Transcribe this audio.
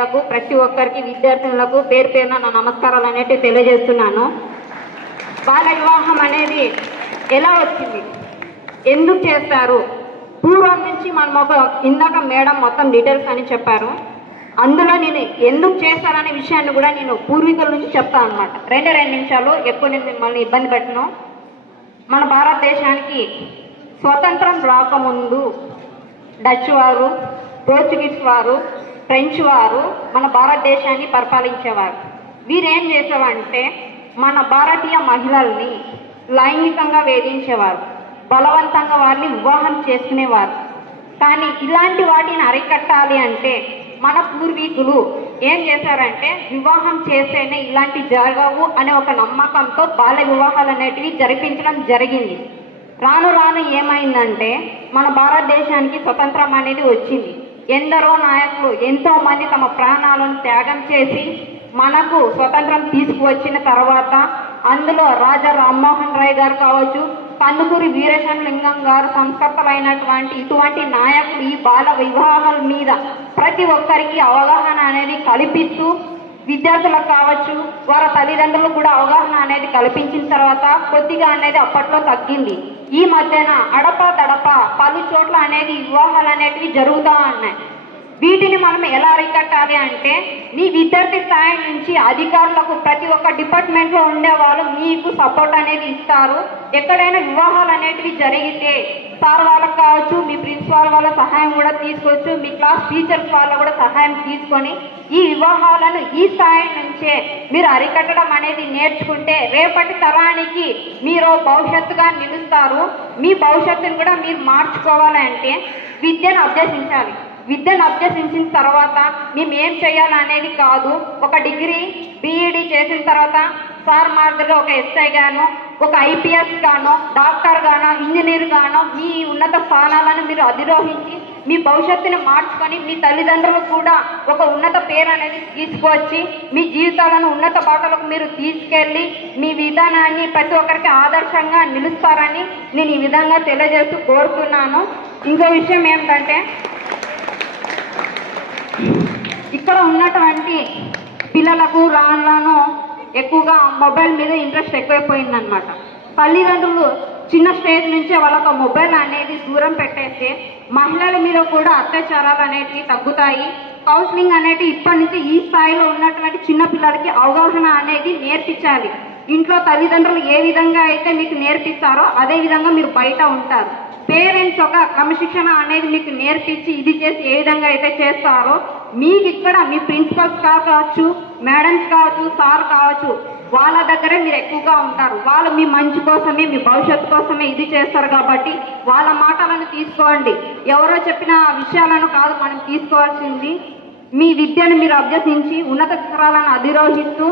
లకు ప్రతి ఒక్కరికి విద్యార్థులకు పేరు పేరున నా నమస్కారాలు అనేటివి తెలియజేస్తున్నాను. బాల వివాహం అనేది ఎలా వచ్చింది? ఎందుకు చేస్తారు పూర్వం నుంచి మనం ఒక ఇందాక మేడం మొత్తం డీటెయిల్స్ అని చెప్పారు. అందులో నేను ఎందుకు చేస్తారనే విషయాన్ని కూడా నేను పూర్వీకుల నుంచి చెప్తాను అనమాట రెండే రెండు నిమిషాలు ఎక్కువ నేను మిమ్మల్ని ఇబ్బంది పెట్టను. మన భారతదేశానికి స్వతంత్రం రాకముందు డచ్ వారు పోర్చుగీస్ వారు ఫ్రెంచ్ వారు మన భారతదేశాన్ని పరిపాలించేవారు. వీరేం చేసేవంటే మన భారతీయ మహిళల్ని లైంగికంగా వేధించేవారు. బలవంతంగా వారిని వివాహం చేసుకునేవారు. కానీ ఇలాంటి వాటిని అరికట్టాలి అంటే మన పూర్వీకులు ఏం చేశారంటే వివాహం చేస్తేనే ఇలాంటి జరగవు అనే ఒక నమ్మకంతో బాల్య వివాహాలు అనేటివి జరిపించడం జరిగింది. రాను రాను ఏమైందంటే మన భారతదేశానికి స్వతంత్రం అనేది వచ్చింది. ఎందరో నాయకులు ఎంతో మంది తమ ప్రాణాలను త్యాగం చేసి మనకు స్వతంత్రం తీసుకువచ్చిన తర్వాత అందులో రాజా రామ్మోహన్ రాయ్ గారు కావచ్చు కందుకూరి వీరేశం లింగం గారు సంస్కర్తలైనటువంటి ఇటువంటి నాయకులు ఈ బాల వివాహాల మీద ప్రతి ఒక్కరికి అవగాహన అనేది కల్పిస్తూ విద్యార్థులకు కావచ్చు వారి తల్లిదండ్రులకు కూడా అవగాహన అనేది కల్పించిన తర్వాత కొద్దిగా అనేది అప్పట్లో తగ్గింది. ఈ మధ్యన అడప దడప పలు చోట్ల అనేది వివాహాలు అనేటివి జరుగుతూ ఉన్నాయి. వీటిని మనం ఎలా అరికట్టాలి అంటే మీ విద్యార్థి స్థాయి నుంచి అధికారులకు ప్రతి ఒక్క డిపార్ట్మెంట్లో ఉండే వాళ్ళు మీకు సపోర్ట్ అనేది ఇస్తారు. ఎక్కడైనా వివాహాలు అనేటివి జరిగితే సార్ వాళ్ళకి కావచ్చు మీ ప్రిన్సిపాల్ వాళ్ళ సహాయం కూడా తీసుకోవచ్చు మీ క్లాస్ టీచర్స్ వాళ్ళ కూడా సహాయం తీసుకొని ఈ వివాహాలను ఈ స్థాయి నుంచే మీరు అరికట్టడం అనేది నేర్చుకుంటే రేపటి తరానికి మీరు భవిష్యత్తుగా నిలుస్తారు. మీ భవిష్యత్తును కూడా మీరు మార్చుకోవాలంటే విద్యను అభ్యసించాలి. విద్యను అభ్యసించిన తర్వాత మేము ఏం చేయాలనేది కాదు. ఒక డిగ్రీ బీఈడి చేసిన తర్వాత సార్ మాదిరిగా ఒక ఎస్ఐ గాను ఒక ఐపీఎస్ గానో డాక్టర్ గానో ఇంజనీర్ గానో మీ ఉన్నత స్థానాలను మీరు అధిరోహించి మీ భవిష్యత్తుని మార్చుకొని మీ తల్లిదండ్రులు కూడా ఒక ఉన్నత పేరు అనేది తీసుకువచ్చి మీ జీవితాలను ఉన్నత బాటలకు మీరు తీసుకెళ్ళి మీ విధానాన్ని ప్రతి ఒక్కరికి ఆదర్శంగా నిలుస్తారని నేను ఈ విధంగా తెలియజేస్తూ కోరుతున్నాను. ఇంకో విషయం ఏమిటంటే ఇక్కడ ఉన్నటువంటి పిల్లలకు రాను రాను ఎక్కువగా మొబైల్ మీద ఇంట్రెస్ట్ ఎక్కువైపోయిందనమాట తల్లిదండ్రులు చిన్న స్టేజ్ నుంచే వాళ్ళకు మొబైల్ అనేది దూరం పెట్టేస్తే మహిళల మీద కూడా అత్యాచారాలు అనేటివి తగ్గుతాయి. కౌన్సిలింగ్ అనేది ఇప్పటి నుంచి ఈ స్థాయిలో ఉన్నటువంటి చిన్నపిల్లలకి అవగాహన అనేది నేర్పించాలి. ఇంట్లో తల్లిదండ్రులు ఏ విధంగా అయితే మీకు నేర్పిస్తారో అదే విధంగా మీరు బయట ఉంటారు. పేరెంట్స్ ఒక క్రమశిక్షణ అనేది మీకు నేర్పించి ఇది చేసి ఏ విధంగా అయితే చేస్తారో మీకు ఇక్కడ మీ ప్రిన్సిపల్స్ కావచ్చు మేడమ్స్ కావచ్చు సార్ కావచ్చు వాళ్ళ దగ్గరే మీరు ఎక్కువగా ఉంటారు. వాళ్ళు మీ మంచి కోసమే మీ భవిష్యత్తు కోసమే ఇది చేస్తారు కాబట్టి వాళ్ళ మాటలను తీసుకోండి. ఎవరో చెప్పిన విషయాలను కాదు మనం తీసుకోవాల్సింది మీ విద్యను మీరు అభ్యసించి ఉన్నత శిఖరాలను అధిరోహిస్తూ